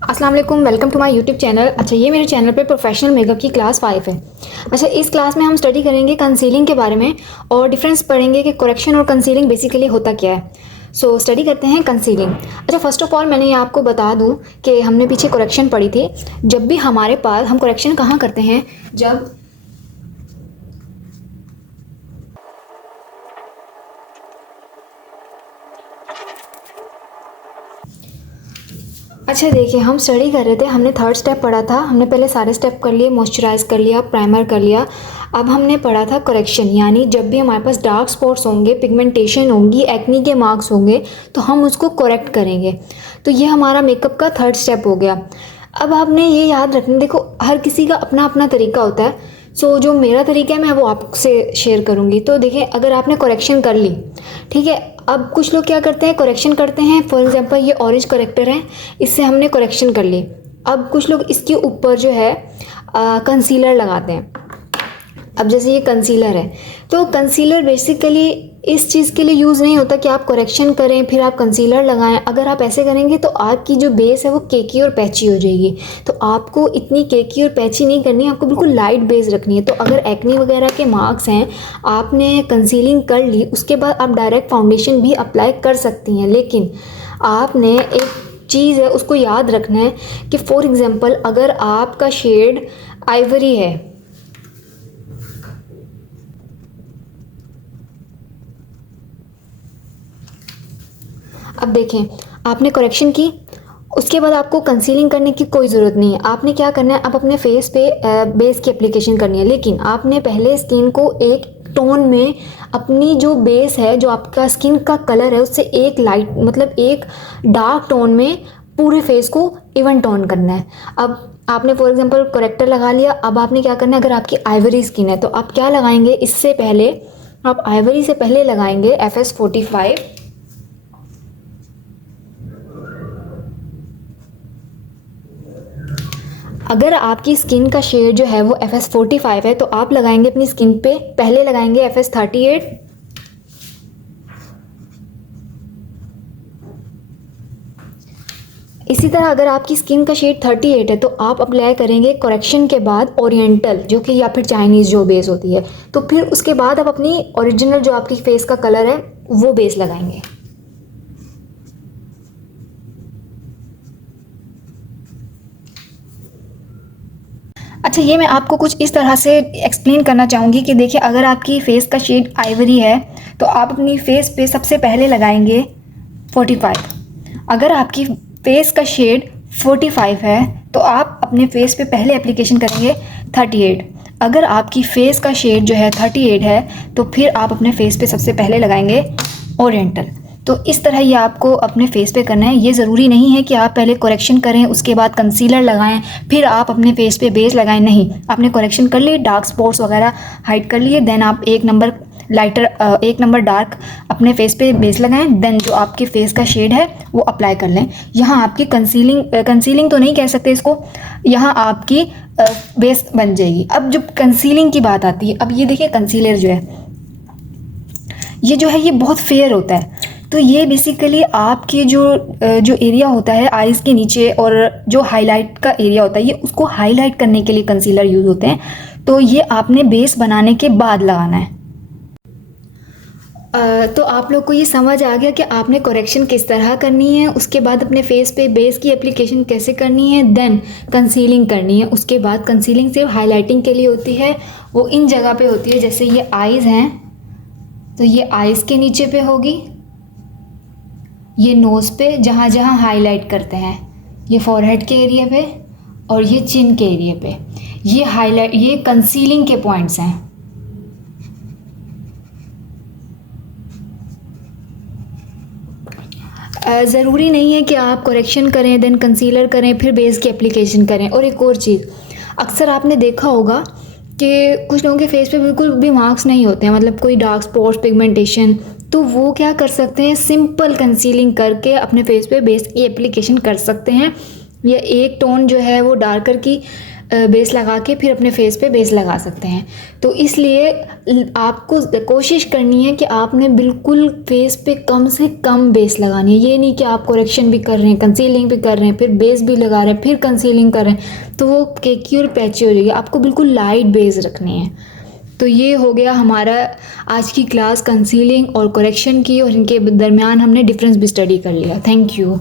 अस्सलाम वालेकुम, welcome to my YouTube channel. अच्छा, ये मेरे चैनल पे प्रोफेशनल मेकअप की क्लास 5 है। अच्छा, इस क्लास में हम स्टडी करेंगे कंसीलिंग के बारे में और डिफरेंस पढ़ेंगे कि करेक्शन और कंसीलिंग बेसिकली होता क्या है। सो स्टडी करते हैं कंसीलिंग। अच्छा, फर्स्ट ऑफ ऑल मैंने ये आपको बता दूं कि हमने पीछे करेक्शन पढ़ी थी। जब भी हमारे पास हम करेक्शन कहाँ करते हैं, जब अच्छा देखिए, हम स्टडी कर रहे थे, हमने थर्ड स्टेप पढ़ा था। हमने पहले सारे स्टेप कर लिए, मॉइस्चराइज कर लिया, प्राइमर कर लिया। अब हमने पढ़ा था करेक्शन, यानी जब भी हमारे पास डार्क स्पॉट्स होंगे, पिगमेंटेशन होंगी, एक्नी के मार्क्स होंगे, तो हम उसको करेक्ट करेंगे। तो ये हमारा मेकअप का थर्ड स्टेप हो गया। अब आपने ये याद रखना, देखो हर किसी का अपना अपना तरीका होता है। सो जो मेरा तरीका है मैं वो आपसे शेयर करूँगी। तो देखिए, अगर आपने करेक्शन कर ली, ठीक है। अब कुछ लोग क्या करते हैं, करेक्शन करते हैं। फॉर एग्जांपल ये ऑरेंज करेक्टर है, इससे हमने करेक्शन कर ली। अब कुछ लोग इसके ऊपर जो है कंसीलर लगाते हैं। अब जैसे ये कंसीलर है, तो कंसीलर बेसिकली इस चीज़ के लिए यूज़ नहीं होता कि आप करेक्शन करें फिर आप कंसीलर लगाएं। अगर आप ऐसे करेंगे तो आपकी जो बेस है वो केकी और पैची हो जाएगी। तो आपको इतनी केकी और पैची नहीं करनी, आपको बिल्कुल लाइट बेस रखनी है। तो अगर एक्नी वगैरह के मार्क्स हैं, आपने कंसीलिंग कर ली, उसके बाद आप डायरेक्ट फाउंडेशन भी अप्लाई कर सकती हैं। लेकिन आपने एक चीज़ है उसको याद रखना है कि फॉर एग्ज़ाम्पल अगर आपका शेड आइवरी है, अब देखें आपने करेक्शन की, उसके बाद आपको कंसीलिंग करने की कोई ज़रूरत नहीं है। आपने क्या करना है, आप अपने फेस पे बेस की एप्लीकेशन करनी है। लेकिन आपने पहले स्किन को एक टोन में, अपनी जो बेस है, जो आपका स्किन का कलर है, उससे एक लाइट मतलब एक डार्क टोन में पूरे फेस को इवन टोन करना है। अब आपने फॉर एग्जांपल करेक्टर लगा लिया। अब आपने क्या करना है, अगर आपकी आइवरी स्किन है तो आप क्या लगाएंगे, इससे पहले आप आइवरी से पहले लगाएंगे FS45। अगर आपकी स्किन का शेड जो है वो FS45 है तो आप लगाएंगे अपनी स्किन पे, पहले लगाएंगे FS38। इसी तरह अगर आपकी स्किन का शेड 38 है तो आप अप्लाई करेंगे करेक्शन के बाद ओरिएंटल, जो कि या फिर चाइनीज़ जो बेस होती है। तो फिर उसके बाद आप अपनी ओरिजिनल जो आपकी फेस का कलर है वो बेस लगाएंगे। अच्छा, ये मैं आपको कुछ इस तरह से एक्सप्लेन करना चाहूँगी कि देखिए, अगर आपकी फ़ेस का शेड आइवरी है तो आप अपनी फ़ेस पे सबसे पहले लगाएंगे 45। अगर आपकी फ़ेस का शेड 45 है तो आप अपने फेस पे पहले एप्लीकेशन करेंगे 38। अगर आपकी फ़ेस का शेड जो है 38 है तो फिर आप अपने फेस पे सबसे पहले लगाएंगे ओरिएंटल। तो इस तरह ये आपको अपने फेस पे करना है। ये ज़रूरी नहीं है कि आप पहले करेक्शन करें उसके बाद कंसीलर लगाएं फिर आप अपने फेस पे बेस लगाएं। नहीं, आपने करेक्शन कर लिए, डार्क स्पॉट्स वगैरह हाइड कर लिए, देन आप एक नंबर लाइटर, एक नंबर डार्क अपने फेस पे बेस लगाएं, देन जो आपके फेस का शेड है वो अप्लाई कर लें। यहाँ आपकी कंसीलिंग तो नहीं कह सकते इसको, यहाँ आपकी बेस बन जाएगी। अब जब कंसीलिंग की बात आती है, अब ये देखिए कंसीलर जो है ये बहुत फेयर होता है। तो ये बेसिकली आपके जो एरिया होता है आईज़ के नीचे और जो हाईलाइट का एरिया होता है, ये उसको हाईलाइट करने के लिए कंसीलर यूज़ होते हैं। तो ये आपने बेस बनाने के बाद लगाना है। तो आप लोग को ये समझ आ गया कि आपने करेक्शन किस तरह करनी है, उसके बाद अपने फेस पे बेस की एप्लीकेशन कैसे करनी है, देन कंसीलिंग करनी है। उसके बाद कंसीलिंग सिर्फ हाईलाइटिंग के लिए होती है, वो इन जगह पे होती है, जैसे ये आईज़ हैं तो ये आईज़ के नीचे पे होगी, ये नोज़ पे जहाँ जहाँ हाईलाइट करते हैं, ये फॉरहेड के एरिया पे और ये चिन के एरिया पे, ये हाईलाइट, ये कंसीलिंग के पॉइंट्स हैं। ज़रूरी नहीं है कि आप करेक्शन करें देन कंसीलर करें फिर बेस की एप्लीकेशन करें। और एक और चीज़, अक्सर आपने देखा होगा कि कुछ लोगों के फेस पे बिल्कुल भी मार्क्स नहीं होते हैं, मतलब कोई डार्क स्पॉट्स, पिगमेंटेशन, तो वो क्या कर सकते हैं, सिंपल कंसीलिंग करके अपने फेस पे बेस की एप्लीकेशन कर सकते हैं। या एक टोन जो है वो डार्कर की बेस लगा के फिर अपने फेस पे बेस लगा सकते हैं। तो इसलिए आपको कोशिश करनी है कि आपने बिल्कुल फेस पे कम से कम बेस लगानी है। ये नहीं कि आप करेक्शन भी कर रहे हैं, कंसीलिंग भी कर रहे हैं, फिर बेस भी लगा रहे हैं, फिर कंसीलिंग कर रहे हैं, तो वो केकी और पैची हो जाएगी। आपको बिल्कुल लाइट बेस रखनी है। तो ये हो गया हमारा आज की क्लास कंसीलिंग और करेक्शन की, और इनके दरमियान हमने डिफरेंस भी स्टडी कर लिया। Thank you.